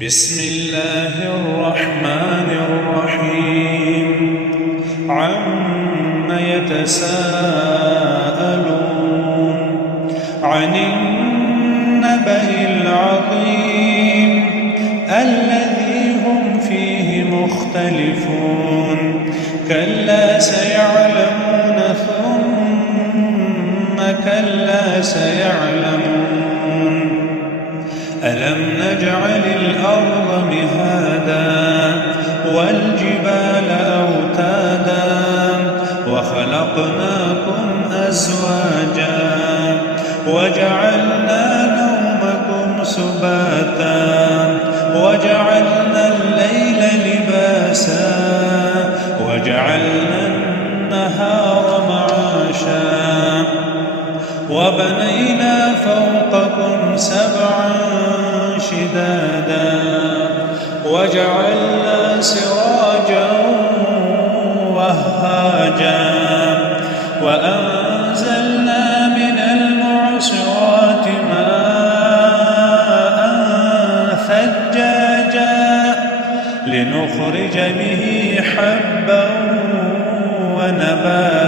بسم الله الرحمن الرحيم عم يتساءلون عن النبأ العظيم الذي هم فيه مختلفون كلا سيعلمون ثم كلا سيعلمون ألم نجعل الأرض مهادا والجبال أوتادا وخلقناكم أزواجا وجعلنا نومكم سباتا وجعلنا الليل لباسا وجعلنا النهار معاشا وبنينا فوقكم سبعا شدادا وجعلنا سراجا وهاجا وأنزلنا من المعصرات ماء ثجاجا لنخرج به حبا ونباتا